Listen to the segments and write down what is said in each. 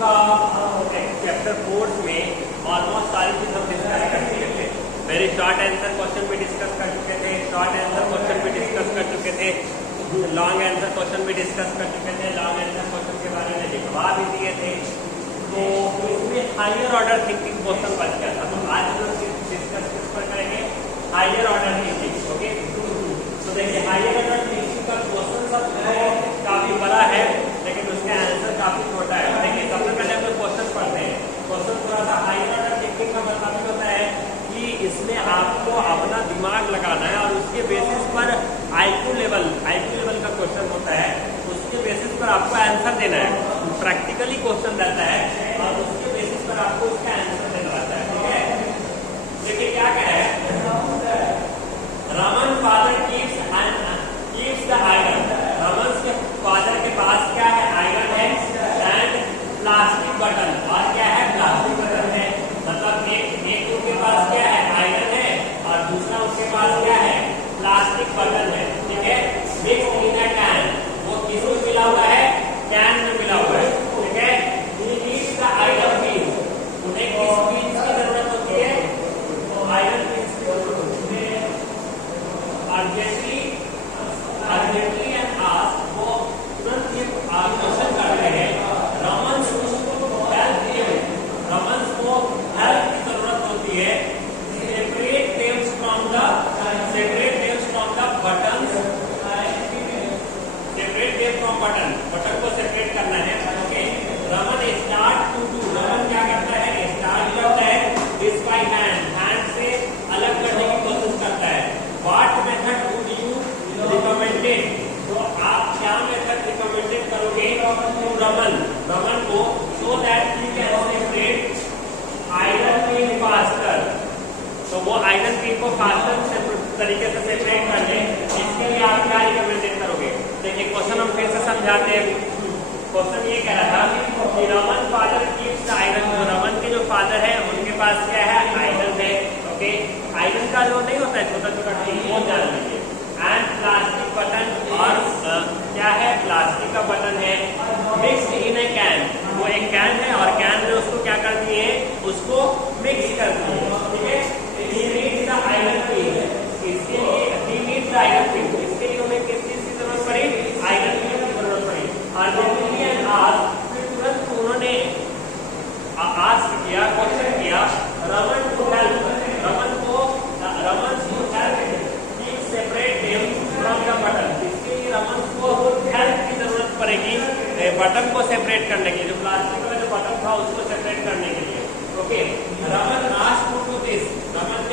का चैप्टर 4 में ऑलमोस्ट सारी चीज़ हम डिस्कस कर चुके थे। वेरी शॉर्ट आंसर क्वेश्चन भी डिस्कस कर चुके थे, शॉर्ट आंसर क्वेश्चन भी डिस्कस कर चुके थे, लॉन्ग आंसर क्वेश्चन भी डिस्कस कर चुके थे। लॉन्ग आंसर क्वेश्चन के बारे में लिखवा भी दिए थे। तो इसमें हायर ऑर्डर थिंकिंग क्वेश्चन बच गया था। तो आज हम डिस्कस किस पर करेंगे? Higher order thinking. ओके, तो देखिए हायर ऑर्डर थिंकिंग का क्वेश्चन सब काफी बड़ा है, लेकिन उसका आंसर काफी छोटा है। देखिए सबसे पहले हम लोग क्वेश्चन पढ़ते हैं। क्वेश्चन थोड़ा सा हायर ऑर्डर थिंकिंग का मतलब होता है कि इसमें आपको अपना दिमाग लगाना है और उसके बेसिस पर आईक्यू लेवल का क्वेश्चन होता है, उसके बेसिस पर आपको आंसर देना है। प्रैक्टिकली क्वेश्चन रहता है और उसके बेसिस पर आपको उसका आंसर देना रहता है। ठीक है, देखिए क्या कह रहा है, Raman father keeps the iron. Raman के फादर के पास क्या है? आयरन है एंड प्लास्टिक बटन। और क्या है? प्लास्टिक बटन है। मतलब एक उनके पास क्या है? आयरन है और दूसरा उसके पास क्या है? प्लास्टिक बटन है। ठीक है, मिक्स इन अ कैन। वो किसमें मिला हुआ है? कैन में मिला हुआ है। ठीक है, he needs the iron pin. उन्हें किस पिन की जरूरत होती है? आयरन पिन की जरूरत होती है। अर्जेंटली एंड आस्क, वो तुरंत ये क्वेश्चन करते हैं, रमन को हेल्प की जरूरत होती है। Separate tails from the button को सेपरेट करना है। Okay, Raman start to do. Raman क्या करता है? स्टार्ट करता है दिस बाय हैंड से अलग करने की कोशिश करता है। What method would you recommended? तो आप क्या मेथड रिकमेंडेड करोगे टू रमन को, so that he can separate iron pin faster. तो वो आयरन पिन को फास्टर तरीके से सेपरेट कर ले, इसके लिए आप क्या रिकमेंडेड करोगे? देखिए क्वेश्चन हम फिर से समझाते हैं। क्वेश्चन ये कह रहा था कि Raman father keeps the iron. जो रमन के जो फादर है उनके पास क्या है? आयरन है। ओके, आयरन का जो नहीं होता है छोटा छोटा टीम, वो जान लीजिए। एंड प्लास्टिक बटन, और क्या है? प्लास्टिक का बटन है। मिक्स इन ए कैन, वो एक कैन है और कैन में उसको क्या कर दिए? उसको मिक्स कर दिए। ठीक है, he needs the iron pin। इसके लिए he needs the iron pin। इसके लिए उन्हें किस चीज की जरूरत पड़ी? आयरन पिन की जरूरत पड़ी। अर्जेंटली एंड आस्क, फिर तुरंत उन्होंने आस्क किया, क्वेश्चन किया, Raman to help. Raman to help keep separate them from the button. इसके लिए रमन को हेल्प की जरूरत पड़ेगी बटन को सेपरेट करने के लिए, जो प्लास्टिक वाला जो बटन था उसको सेपरेट करने के लिए। Okay, Raman ask to do this. Raman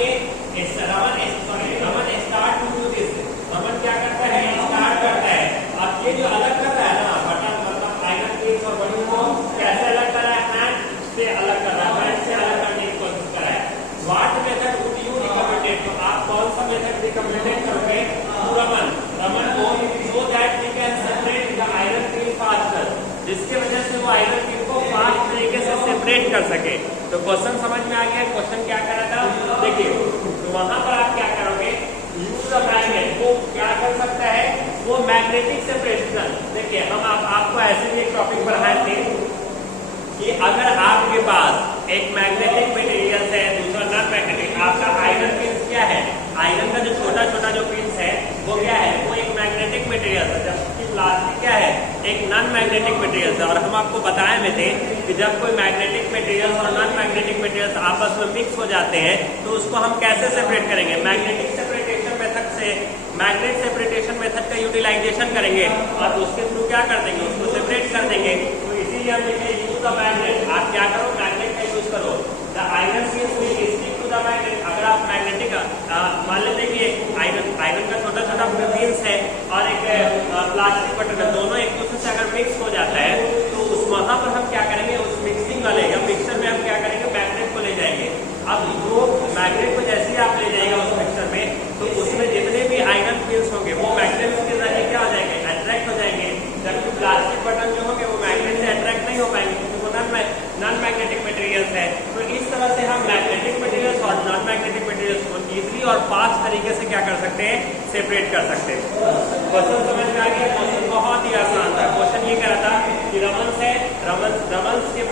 start to do this. Raman क्या करता है? स्टार्ट करता है। अब ये जो अलग कर रहा है ना बटन, मतलब आयरन पिन और बटन को कैसे अलग कर रहा है? हैंड से अलग कर रहा है, हैंड से अलग करने की कोशिश कर रहा है। What method would you recommended? तो आप कौन सा मेथड रिकमेंडेड करोगे टू रमन को, so that he can separate the iron pin faster, जिसके वजह से वो आयरन पिन को फास्ट तरीके से सेपरेट कर सके। तो क्वेश्चन समझ में आ गया? क्वेश्चन क्या कर रहा था? देखिए, तो वहां पर आप क्या करोगे? Use the magnet. वो क्या कर सकता है? वो मैग्नेटिक सेपरेशन। देखिए हम आपको ऐसे भी एक टॉपिक पढ़ाए थे कि अगर आपके पास एक मैग्नेटिक मटेरियल है, दूसरा नॉन मैग्नेटिक, आपका आयरन पिन क्या है? आयरन का जो छोटा छोटा जो पिंस है वो क्या है? वो एक मैग्नेटिक मटेरियल है, जबकि प्लास्टिक क्या है? एक नॉन मैग्नेटिक मटेरियल है। और हम आपको बताए हुए थे कि जब कोई मैग्नेटिक मटेरियल और नॉन मैग्नेटिक मटेरियल आपस में मिक्स हो जाते हैं तो उसको हम कैसे सेपरेट करेंगे? मैग्नेटिक सेपरेटेशन मेथड से, मैग्नेट सेपरेटेशन मेथड का यूटिलाइजेशन करेंगे और उसके थ्रू क्या कर देंगे? उसको सेपरेट कर देंगे। तो इसीलिए हम लिखे यूज द मैग्नेट। आप क्या करो? मैग्नेट का यूज करो। The iron pin will stick to the magnet. अगर आप मैग्नेटिक मान लेते कि आयरन का छोटा छोटा पिंस है और एक प्लास्टिक बटन है, दोनों एक दूसरे से अगर मिक्स हो जाता है तो उस वहां पर हम क्या करेंगे? उस मिक्सिंग वाले या मिक्सर में हम क्या करेंगे? मैग्नेट को ले जाएंगे। अब वो मैग्नेट को जैसे ही आप ले जाएंगे उस मिक्सर में, तो उसमें जितने भी आयरन पिंस होंगे वो मैग्नेट के जरिए क्या हो जाएंगे? अट्रैक्ट हो जाएंगे। जबकि प्लास्टिक बटन जो होंगे वो मैग्नेट से अट्रैक्ट नहीं हो पाएंगे क्योंकि वो नॉन मैग्नेटिक मटेरियल्स है। तो इस तरह से हम मैग्नेटिक मटेरियल्स और नॉन मैग्नेटिक मटेरियल्स को इजीली और फास्ट तरीके से क्या कर सकते हैं? सेपरेट कर सकते हैं। क्वेश्चन समझ में आ गया? क्वेश्चन बहुत ही आसान था। क्वेश्चन ये कह रहा था कि रमन रमन के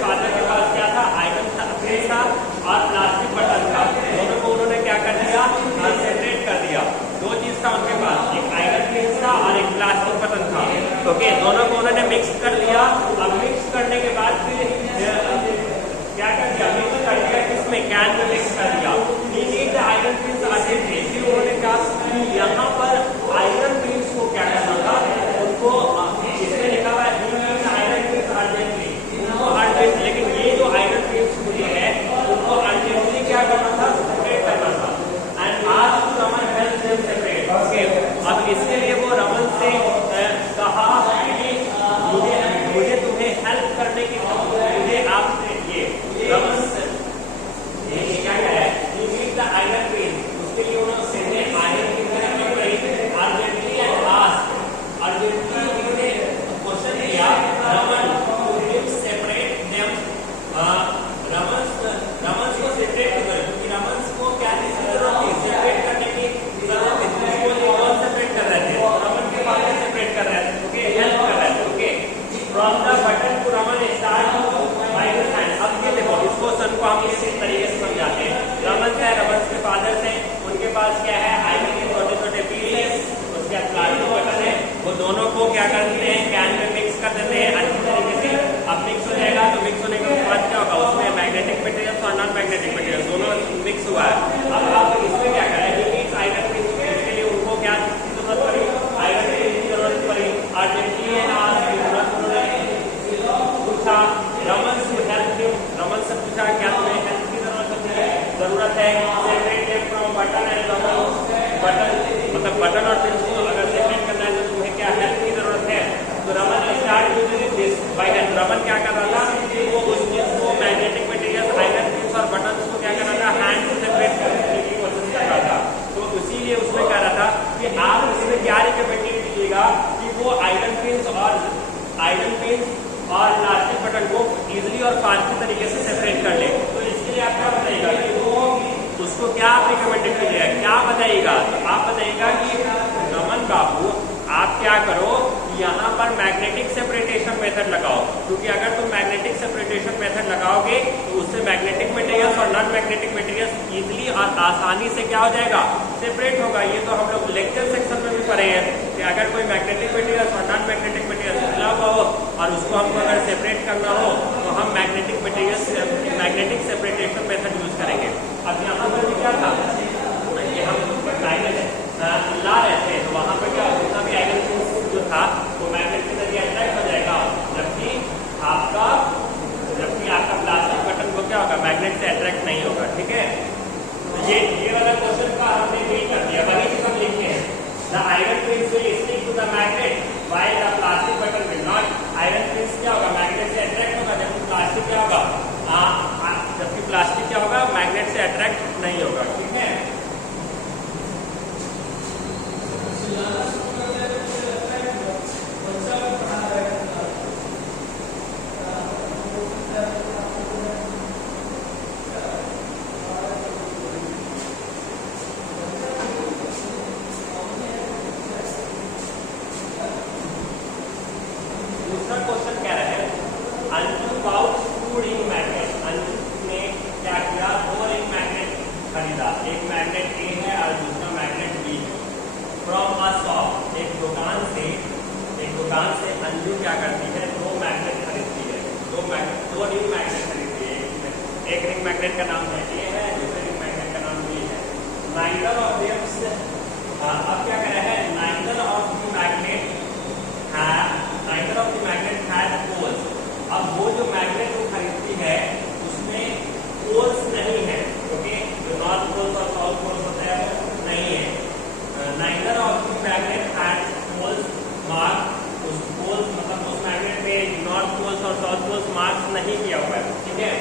फादर के पास क्या था, आयरन था और प्लास्टिक बटन था। दोनों को उन्होंने क्या कर दिया, सेपरेट कर दिया। दो चीज था उनके पास, एक आयरन प्रिंस था और एक प्लास्टिक बटन था। ओके, दोनों को उन्होंने मिक्स कर दिया। अब मिक्स करने के बाद फिर क्या कर दिया, मिक्स कर दिया, किसमें, कैन में मिक्स कर दिया। आयरन प्रिंस अर्जेंटली, फिर उन्होंने क्या, यहाँ पर आयरन प्रिंस को क्या करना था, उनको इसमें लिखा हुआ है आयरन प्रिंस अर्जेंटली, उनको अर्जेंट, लेकिन ये जो आयरन प्रिंस मुझे है उनको अर्जेंटली क्या करना था, सेपरेट करना था। एंड आज Raman help them separate. Okay, अब इसके लिए वो रमन से कहा कि मुझे तुम्हें हेल्प करने की, मुझे आपसे ये रमन क्या है, you need the iron prince. उसके लिए उन्होंने आयरन की तरह में अर्जेंटली एंड आस्क्ड, अर्जेंटली उन्होंने क्वेश्चन किया Raman to separate them, Raman को सेपरेट करो, क्योंकि रमन को क्या थी, जरूरत थी सेपरेट करने की जरूरत थी। उसको कौन सेपरेट कर रहे थे, रमन के फादर सेपरेट कर रहे थे। ओके, हेल्प कर रहे थे। Okay, from the button to Raman start by the hand. अब ये देखो, इस क्वेश्चन को हम इस तरीके से समझाते हैं। रमन है, रमन के फादर से, उनके पास क्या है, आयरन के छोटे छोटे पीसेस, उसके बाद प्लास्टिक बटन है, वो दोनों को क्या करते हैं, कैन में मिक्स कर देते हैं अच्छी तरीके से। अब मिक्स हो जाएगा, तो मिक्स होने के बाद क्या होगा, उसमें मैग्नेटिक मटेरियल और नॉन मैग्नेटिक मटेरियल दोनों मिक्स हुआ है। अब आप इसमें क्या करें, आयरन प्रिंस के लिए उनको क्या की जरूरत पड़ी, आयरन प्रिंस की जरूरत पड़ी। अर्जेंटली पूछा रमन से हेल्प, रमन से पूछा क्या तुम्हें हेल्प की जरूरत है, separate them from button and Raman. Button मतलब बटन और प्रिंस को अगर सेपरेट करना है तो तुम्हें क्या हेल्प की जरूरत है। तो Raman start using this by hand. Raman क्या कर रहा था, वो उस चीज को मैग्नेटिक मटेरियल, आयरन प्रिंस और बटन को क्या कर रहा था, हैंड से सेपरेट करने की कोशिश कर रहा था। तो इसीलिए उसमें कह रहा था कि आप इसमें क्या रिकमेंडेड कीजिएगा कि वो आयरन प्रिंस और प्लास्टिक बटन को इजीली और फास्ट तरीके से सेपरेट कर ले। तो इसके लिए आप क्या बताइएगा कि वो उसको क्या आप रिकमेंडेड कीजिएगा, क्या बताइएगा। तो आप बताइएगा कि रमन बाबू आप क्या करो, यहाँ पर मैग्नेटिक सेपरेटेशन मेथड लगाओ, क्योंकि अगर तुम मैग्नेटिक सेपरेटेशन मेथड लगाओगे तो उससे मैग्नेटिक मटेरियल्स और नॉन मैग्नेटिक मटेरियल्स इजीली और आसानी से क्या हो जाएगा, सेपरेट होगा। ये तो हम लोग लेक्चर सेक्शन में भी पढ़े हैं कि अगर कोई मैग्नेटिक मटेरियल और नॉन मैग्नेटिक मटेरियल मिला हुआ हो और उसको हमको अगर सेपरेट करना हो तो हम magnetic material magnetic separation method use करेंगे। अब यहाँ पर भी क्या था कि हम ला रहे थे, तो वहाँ पर क्या जितना भी आयरन जो था वो मैग्नेट के जरिए अट्रैक्ट हो जाएगा, जबकि आपका प्लास्टिक बटन को क्या होगा, मैग्नेट से अट्रैक्ट नहीं होगा। ठीक है, तो ये वाला क्वेश्चन का हमने यही कर दिया। वही चीज हम लिखते हैं, the iron prince will stick to the magnet while the plastic button will not. Iron prince क्या होगा, मैग्नेट से अट्रैक्ट होगा, जबकि प्लास्टिक क्या होगा, जबकि प्लास्टिक क्या होगा, मैग्नेट से अट्रैक्ट नहीं होगा। ठीक है, दूसरा क्वेश्चन क्या है, Anju bought 2 ring magnet. Anju ने क्या किया, 2 रिंग मैग्नेट खरीदा, एक मैग्नेट ए है और दूसरा मैग्नेट बी है। फ्रॉम अ शॉप, एक दुकान से अंजू क्या करती है, 2 मैग्नेट खरीदती है, 2 रिंग मैग्नेट खरीदती है। एक रिंग मैग्नेट का नाम है ए है, दूसरे रिंग मैग्नेट का नाम बी है। नाइदर ऑफ देम, अब क्या कह रहा है, neither of the magnet had poles. अब वो जो मैग्नेट वो खरीदती है उसमें पोल्स नहीं है, ओके, जो नॉर्थ पोल्स और साउथ पोल्स होते हैं वो नहीं है। Neither of the magnet had poles mark, उस पोल्स मतलब उस मैग्नेट में नॉर्थ पोल्स और साउथ पोल्स मार्क्स नहीं किया हुआ है। ठीक है,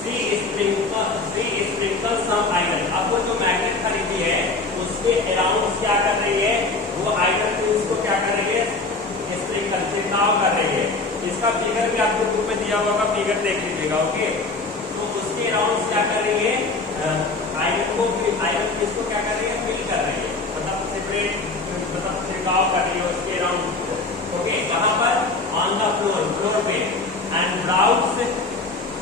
सी स्प्रिंकल सम आयरन। अब वो जो मैग्नेट खरीदी है उसके अराउंड क्या कर रही है, वो आयरन प्रिंस को क्या कर रही है, स्प्रिंकल छिड़काव कर रही है। इसका फिगर भी आपको ग्रुप में दिया होगा, फिगर देख लीजिएगा। ओके, तो उसके अराउंड क्या कर रही है, आयरन प्रिंस को क्या कर रही है, फिल कर रही है, मतलब सेपरेट, मतलब छिड़काव कर रही है उसके अराउंड। ओके, वहां पर ऑन द फ्लोर पे and browse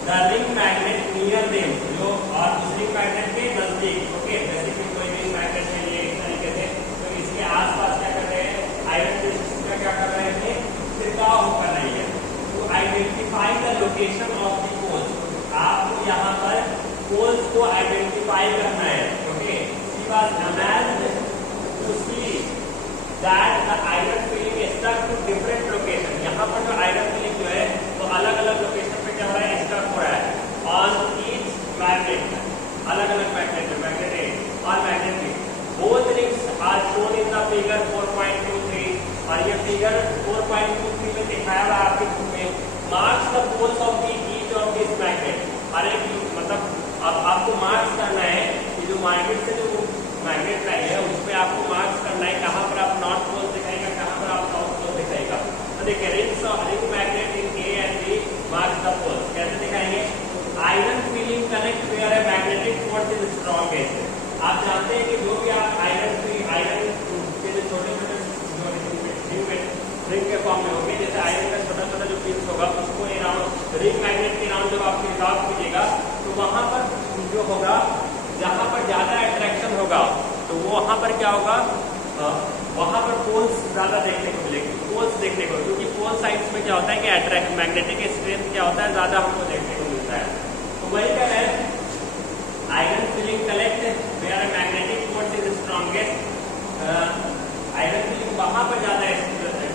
the ring magnet near them, जो और दूसरी मैग्नेट के नजदीक। ओके, जैसे कि कोई रिंग मैग्नेट है ये इस तरीके से, तो इसके आसपास क्या कर रहे हैं, आयरन की स्ट्रिप क्या कर रहे हैं, छिड़काव कर रही है। To identify the location of the poles, आपको यहाँ पर पोल्स को आइडेंटिफाई करना है। Okay, she was amazed to see that the iron filing stuck to different location. यहाँ पर जो आयरन फिलिंग जो है वो अलग अलग लोकेशन पे क्या हो रहा है, स्टक हो रहा है ऑन ईच मैग्नेट, अलग अलग मैग्नेट है, मैग्नेट ए और magnet B. Both rings are shown in the figure 4.23 और ये फिगर 4.23 में दिखाया हुआ है आपके बुक में। Marks the poles of the each of this magnet, हर एक मतलब अब आपको मार्क्स करना है कि जो मैग्नेट से जो मैग्नेट लाई है उसमें आपको मार्क्स करना है कहाँ पर आप नॉर्थ पोल दिखाएगा, कहाँ पर आप साउथ पोल दिखाएगा। तो देखिए ring magnet in A and B marks the poles, कैसे दिखाएंगे, iron feeling connect where a magnetic force is strongest. आप जानते हैं कि जो भी आप आयरन के जो छोटे छोटे रिंग के फॉर्म में होंगे, जैसे आयरन का छोटा छोटा जो पीस होगा उसको अराउंड रिंग मैग्नेट के अराउंड जब आप रिजॉल्व कीजिएगा तो वहां पर जो होगा, जहां पर ज्यादा अट्रैक्शन होगा तो वो वहां पर क्या होगा, वहां पर पोल्स ज्यादा देखने को मिलेगी, पोल्स देखने को, क्योंकि पोल साइड्स में क्या होता है कि अट्रैक्ट मैग्नेटिक स्ट्रेंथ क्या होता है, ज्यादा हमको देखने को मिलता है। तो वही कह रहे हैं iron filing collect where magnetic force is strongest. Iron filing वहां पर ज्यादा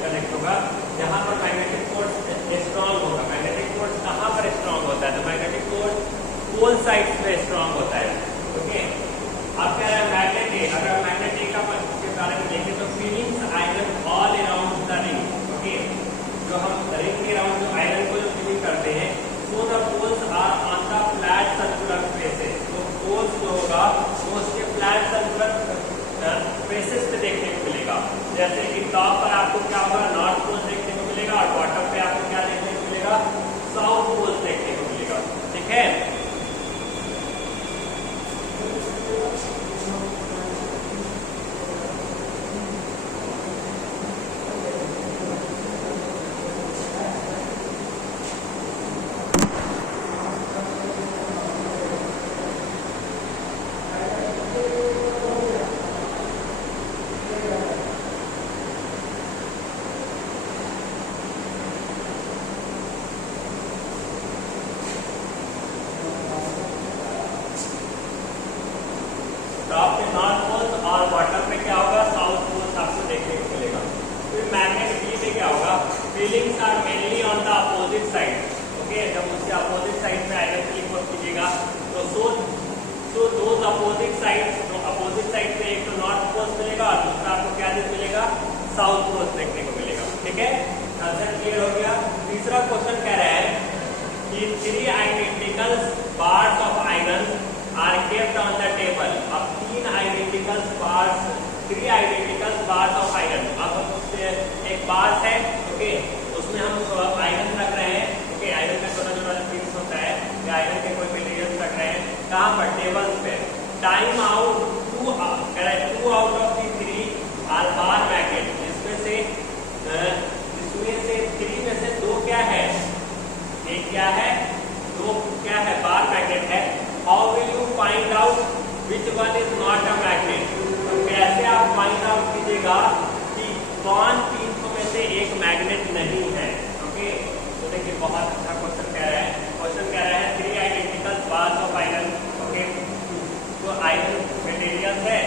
कनेक्ट होगा जहां पर मैग्नेटिक फोर्स स्ट्रॉन्ग होगा। मैग्नेटिक फोर्स कहां पर स्ट्रॉन्ग होता है, तो मैग्नेटिक फोर्स पोल साइड्स में स्ट्रॉन्ग होता है। ओके, अब कह रहा है मैग्नेट ए, अगर मैग्नेट ए का के बारे में देखें तो feelings iron all around the ring. Okay, जो हम रिंग के अराउंड जो आयरन को जो फीलिंग करते हैं, so the poles are on the flat circular faces, तो पोल्स जो होगा वो उसके फ्लैट सर्कुलर फेसेस पे देखने को मिलेगा। जैसे कि टॉप पर आपको क्या होगा, नॉर्थ पोल देखने को मिलेगा और बॉटम पे आपको क्या देखने को मिलेगा, साउथ पोल देखने को मिलेगा। ठीक है, टॉप पे नॉर्थ पोल और बॉटम पे क्या होगा, साउथ पोल आपको देखने को मिलेगा। फिर मैग्नेट बी पे क्या होगा, feelings are mainly on the opposite side. Okay, जब उसके अपोजिट साइड पे आयरन फीलिंग को कीजिएगा तो सो दोज अपोजिट साइड, तो अपोजिट साइड पे एक तो नॉर्थ पोल मिलेगा और दूसरा आपको क्या मिलेगा, साउथ पोल देखने को मिलेगा। ठीक है, आंसर क्लियर हो गया। तीसरा क्वेश्चन कह रहा है कि 3 identical bars of iron are kept on the table. अब 3 आइडेंटिकल बार्स ऑफ आयरन, अब उससे एक बार्स है, ओके, उसमें हम आयरन रख रहे हैं। ओके, आयरन का छोटा छोटा पीस होता है या आयरन के कोई मटेरियल रख रहे हैं, कहाँ पर, टेबल्स पे। Time out 2 out of the 3 are bar magnet, इसमें से 3 में से 2 क्या है, एक क्या है, 2 क्या है, बार मैग्नेट है। How will you find out which one is not a magnet, तो कैसे आप फाइंड आउट कीजिएगा कि कौन 3 में से एक मैग्नेट नहीं है। ओके, तो देखिए बहुत अच्छा क्वेश्चन कह रहा है। क्वेश्चन कह रहा है 3 identical bars of iron. Okay, तो आयरन मटेरियल है,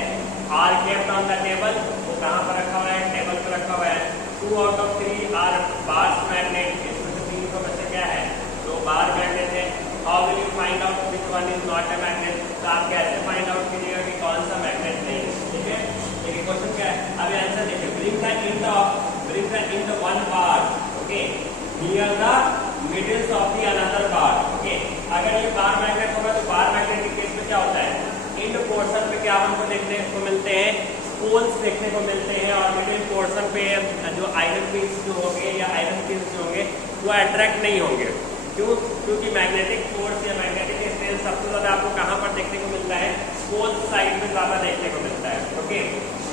are kept on the table, वो कहाँ पर रखा हुआ है, टेबल पर रखा हुआ है। 2 out of 3 are bars magnet, इसमें से 3 में से क्या है, 2 बार मैग्नेट है। How will you find out which one is not a magnet, तो आप कैसे फाइंड आउट कीजिएगा कि कौन सा मैग्नेट नहीं है। ठीक है, देखिए क्वेश्चन क्या है, अभी आंसर देखिए, bring the in the one bar, okay, near the middles of the another bar. Okay, अगर ये बार मैग्नेट होगा तो बार मैग्नेट के केस में क्या होता है, इंड पोर्शन पे क्या हमको देखने को मिलते हैं, पोल्स देखने को मिलते हैं और मिडिल पोर्शन पे जो आयरन पिंस जो होंगे या आयरन पिंस जो होंगे वो अट्रैक्ट नहीं होंगे। क्यों, क्योंकि मैग्नेटिक फोर्स या मैग्नेटिक स्ट्रेंथ सबसे ज्यादा आपको कहाँ पर देखने को मिलता है, पोल साइड में ज्यादा देखने को मिलता है। ओके,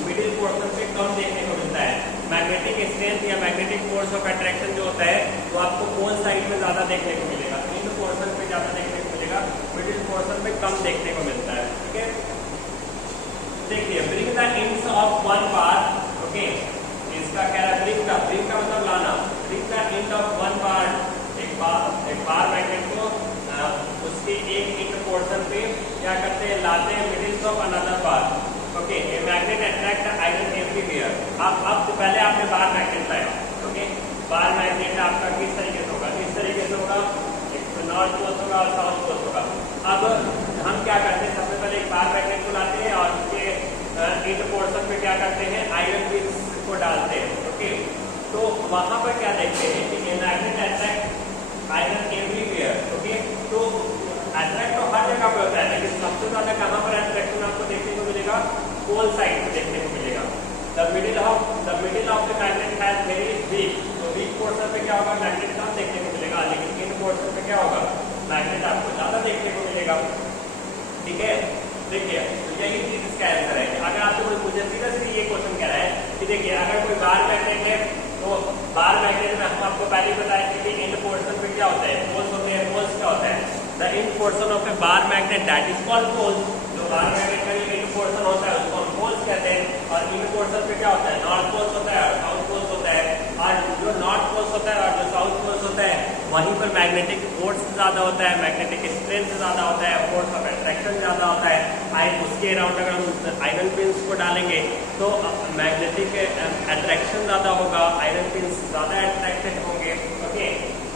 मिडिल पोर्शन पे कम देखने को मिलता है। मैग्नेटिक स्ट्रेंथ या मैग्नेटिक फोर्स ऑफ अट्रैक्शन जो होता है वो आपको पोल साइड में ज्यादा देखने को मिलेगा, इन पोर्शन पे ज्यादा देखने को मिलेगा, मिडिल पोर्शन में कम देखने को मिलता है। ठीक है, देखिए bring the ends of one bar, okay, इसका क्या है ब्रिंग का मतलब लाना, bring the end of one bar, एक बार मैग्नेट को उसके एक इंड पोर्शन पे क्या करते हैं, लाते हैं middle of another bar. Okay, a magnet attract iron everywhere. अब पहले आपने बार मैग्नेट लाया, ओके, बार मैग्नेट आपका किस तरीके से होगा, इस तरीके से होगा, एक नॉर्थ पोल होगा और साउथ पोल होगा। अब हम क्या करते हैं, सबसे पहले एक बार मैग्नेट को लाते हैं और उसके इंड पोर्शन पे क्या करते हैं, आयरन पिंस को डालते हैं। ओके, तो वहां पर क्या देखते हैं कि magnet attract iron everywhere. Okay, तो अट्रैक्ट तो हर जगह पे होता है, लेकिन सबसे ज्यादा कहां पर अट्रैक्शन आपको देखने को मिलेगा, पोल साइड पे देखने को मिलेगा। The middle of the magnet has very weak, तो वीक पोर्शन पे क्या होगा, मैग्नेट कम देखने को मिलेगा, लेकिन इन पोर्शन पे क्या होगा, मैग्नेट आपको ज्यादा देखने को मिलेगा। ठीक है, देखिए तो यही चीज इसका आंसर है। अगर आपसे कोई मुझे सीरियसली ये क्वेश्चन कह रहा है कि देखिए अगर कोई बार मैग्नेट है तो बार मैग्नेट में हम आपको पहले बताया कि इंड पोर्शन पे क्या होता है, पोल्स होते हैं। पोल्स क्या होता है, the end portion of a bar magnet that is called poles. जो बार मैग्नेट का जो इंड पोर्शन होता है उसको हम पोल्स कहते हैं, और इंड पोर्शन पे क्या होता है, नॉर्थ पोल्स होता है और साउथ पोल्स होता है। और जो नॉर्थ पोल्स होता है और जो साउथ पोल्स होता है वहीं पर मैग्नेटिक फोर्स ज्यादा होता है, मैग्नेटिक स्ट्रेंथ ज्यादा होता है, फोर्स ऑफ अट्रैक्शन ज्यादा होता है। उसके अराउंड अगर हम आयरन पिंस को डालेंगे तो मैग्नेटिक अट्रैक्शन ज्यादा होगा, आयरन पिंस ज्यादा अट्रैक्टेड होंगे। ओके,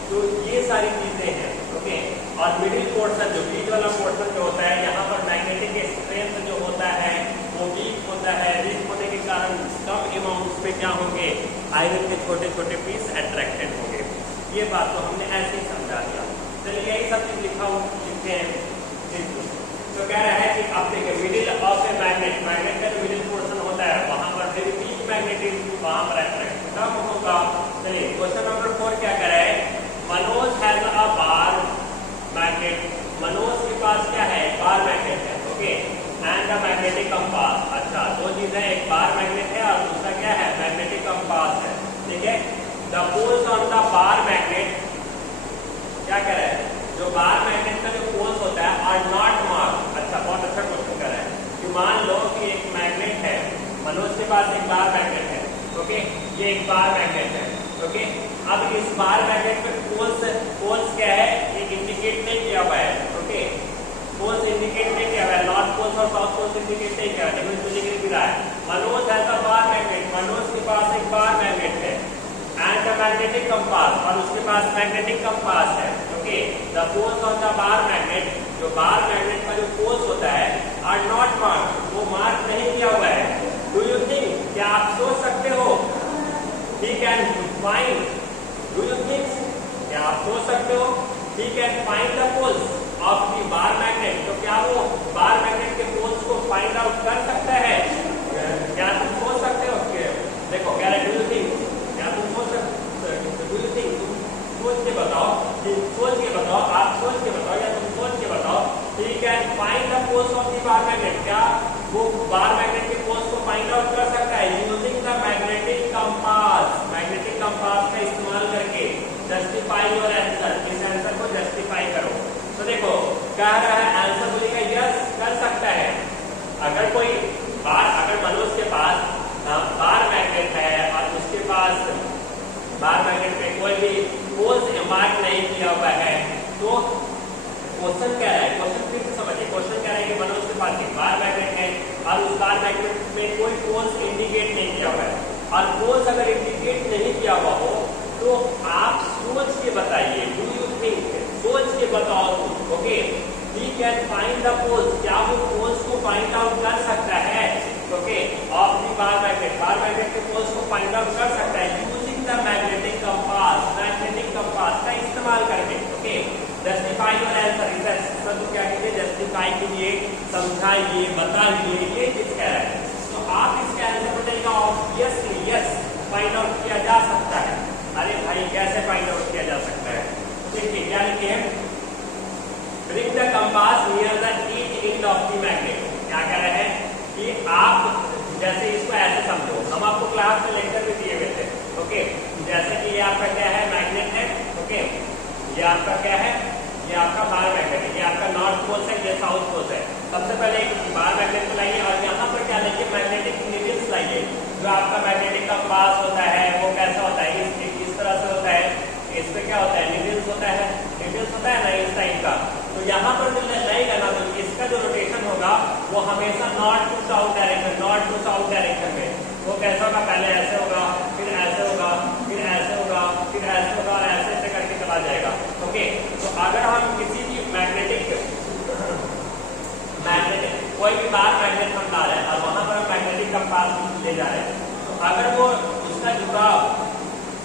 तो ये सारी चीजें हैं। ओके, और मिडिल पोर्शन जो बीच वाला पोर्शन जो होता है, यहाँ पर मैग्नेटिक स्ट्रेंथ जो होता है वो वीक होता है। वीक होने के कारण कम अमाउंट में क्या होंगे, आयरन के छोटे छोटे पीस अट्रैक्टेड होंगे। ये बात तो हमने ऐसे ही समझा दिया। चलिए यही सब चीज लिखते हैं। तो कह रहा है कि आप देखिए middle of a magnet, magnet का जो मिडिल पोर्शन होता है वहां पर फिर वीक मैग्नेटिज्म वहां पर अट्रैक्शन कम होगा। चलिए क्वेश्चन नंबर 4 क्या कह रहा है, Manoj has a bar magnet. Manoj के पास क्या है, बार मैग्नेट है। Okay, and a magnetic compass. अच्छा, दो चीजें, एक बार मैग्नेट है और दूसरा क्या है, मैग्नेटिक कंपास है। ठीक है, the poles on the bar magnet क्या कह रहा है, जो बार मैग्नेट का जो पोल्स होता है आर नॉट मार्क्ड। अच्छा, बहुत अच्छा क्वेश्चन कर रहा है कि मान लो कि एक मैग्नेट है, मनोज के पास एक बार मैग्नेट है। ओके, ये एक बार मैग्नेट है। ओके, अब इस बार मैग्नेट पे पोल्स क्या है, ये इंडिकेट नहीं किया हुआ है। ओके, पोल्स इंडिकेट नहीं किया हुआ है, नॉर्थ पोल्स और साउथ पोल्स इंडिकेट नहीं किया हुआ है, लेकिन इसको लिख भी रहा है Manoj has a bar magnet. Manoj के पास एक बार मैग्नेट है एंड अ मैग्नेटिक कंपास, और उसके पास मैग्नेटिक कंपास है। Okay, the poles on the bar magnet, जो बार मैग्नेट का जो पोल्स होता है आर नॉट मार्क्ड, वो मार्क नहीं किया हुआ है। डू यू थिंक, क्या आप सोच सकते हो, he can find, do you think, क्या आप सोच सकते हो, he can find the poles of the bar magnet, तो क्या वो बार मैग्नेट के पोल्स को फाइंड आउट कर सकता है, क्या तुम सोच सकते हो। देखो कह रहे डू यू थिंक, क्या तुम सोच सकते हो, डू यू थिंक, तुम सोच के बताओ, सोच के बताओ, आप सोच के बताओ या तुम सोच के बताओ, he can find the poles of the bar magnet, क्या वो बार मैग्नेट के पोल्स को फाइंड आउट कर सकता है using the magnetic compass, magnetic compass का इस्तेमाल करके। जस्टिफाई योर आंसर, इस आंसर को जस्टिफाई करो। तो देखो कह रहा है आंसर बोलेगा यस कर सकता है। अगर कोई बार, अगर मनोज के पास बार मैग्नेट है और उसके पास बार मैग्नेट पे कोई भी पोल्स मार्क नहीं किया हुआ है, तो क्वेश्चन कह रहा है, क्वेश्चन फिर से समझिए, क्वेश्चन कह रहा है कि मनोज के पास एक बार मैग्नेट है और उस बार मैग्नेट में कोई पोल्स इंडिकेट नहीं किया हुआ है, और पोल्स अगर इंडिकेट नहीं किया हुआ हो तो आप सोच के बताइए, डू यू थिंक, सोच के बताओ तुम। Okay, he can find the poles, क्या वो पोल्स को फाइंड आउट कर सकता है। Okay, of the bar magnet, bar magnet के पोल्स को फाइंड आउट कर सकता है using the magnetic compass, magnetic compass का इस्तेमाल करके। ओके, जस्टिफाई योर आंसर, इस आंसर को क्या कीजिए, जस्टिफाई कीजिए, समझाइए, बताइए, ये चीज कह रहा है। तो आप इसके आंसर को देगा ऑब्वियसली यस, फाइंड आउट किया जा सकता है। अरे भाई कैसे फाइंड आउट किया जा सकता है, देखिए क्या लिखे हैं, bring the compass near the each end of the magnet. क्या कह रहे हैं कि आप जैसे इसको ऐसे समझो, हम आपको क्लास में लेक्चर में दिए हुए ओके, जैसे कि ये आपका क्या है, मैग्नेट है। ओके, ये आपका क्या है, ये आपका बार मैग्नेट है, ये आपका नॉर्थ पोल है, ये साउथ पोल है। सबसे पहले एक बार मैग्नेट लाइए और यहाँ पर क्या लाइए, मैग्नेटिक नीडल्स लाइए। जो आपका मैग्नेटिक कंपास होता है वो कैसा होता है, इस तरह से होता है। इस पे क्या होता है, नीडल्स होता है, नीडल्स होता है ना इस टाइप का। तो यहाँ पर जो लगेगा ना, तो इसका जो रोटेशन होगा वो हमेशा north to south direction, north to south direction में। वो कैसा होगा, पहले ऐसे होगा, फिर ऐसे होगा, फिर ऐसे होगा, फिर ऐसे होगा और ऐसे ऐसे करके चला जाएगा। ओके, तो अगर हम किसी भी मैग्नेटिक कोई भी बार मैग्नेट हम ला रहे हैं और वहां पर हम मैग्नेटिक कंपास ले जा रहे हैं, तो अगर वो उसका झुकाव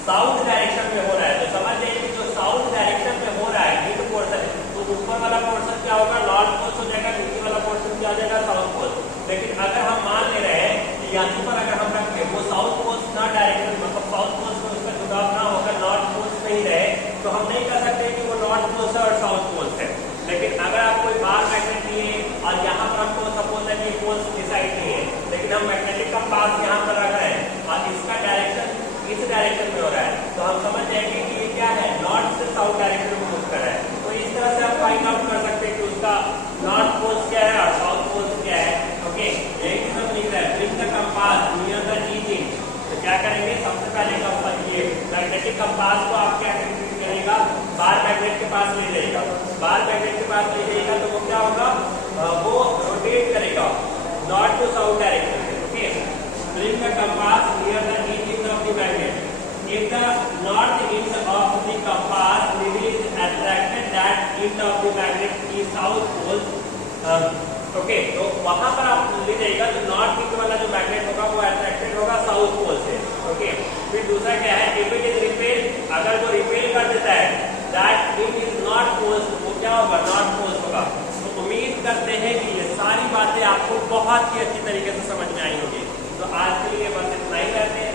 साउथ डायरेक्शन में हो रहा है, तो समझ जाइए कि जो साउथ डायरेक्शन में हो रहा है मिड पोर्शन, तो ऊपर वाला पोर्शन क्या होगा, नॉर्थ पोल हो जाएगा, नीचे वाला पोर्शन क्या हो जाएगा, साउथ पोल। लेकिन अगर हम मान ले रहे हैं कि यहाँ पर अगर हम रखें वो साउथ पोल नॉट डायरेक्शन, मतलब साउथ पोल में उसका झुकाव ना होकर नॉर्थ पोल में ही रहे, तो हम नहीं कर सकते कि वो नॉर्थ पोल से और साउथ पोल से। लेकिन अगर आप कोई बार मैग्नेट लिए और यहाँ पर हमको सपोज है कि पोल्स डिसाइड नहीं है, लेकिन हम मैग्नेटिक कंपास यहाँ पर रख रहे हैं और इसका डायरेक्शन इस डायरेक्शन में हो रहा है, तो हम समझ जाएंगे कि ये क्या है, नॉर्थ से साउथ डायरेक्शन में मूव कर रहा है। तो इस तरह से आप फाइंड आउट कर सकते हैं कि उसका नॉर्थ पोल क्या है और साउथ पोल क्या है। ओके, यही चीज हम लिख रहे हैं, bring the compass near the teaching. तो क्या करेंगे, सबसे पहले कंपास, ये मैग्नेटिक कंपास को आप क्या करेगा, बार मैग्नेट के पास ले जाएगा। बार मैग्नेट के पास ले जाएगा तो वो क्या होगा, वो रोटेट करेगा नॉर्थ टू साउथ डायरेक्शन में। Okay, bring the compass near the end of the magnet. If the north end of the compass needle is attracted, that end of the magnet is south pole. Okay, तो वहां पर आप ले जाइएगा तो north end वाला जो magnet होगा वो अट्रैक्टेड होगा साउथ पोल से। ओके, फिर दूसरा क्या है, इफ इट इज रिपेल, अगर वो रिपेल कर देता है that it is not poles, वो क्या होगा, नॉट पोल्स होगा। तो उम्मीद करते हैं कि ये सारी बातें आपको बहुत ही अच्छी तरीके से समझ में आई होगी। तो आज के लिए बस इतना ही रहते हैं।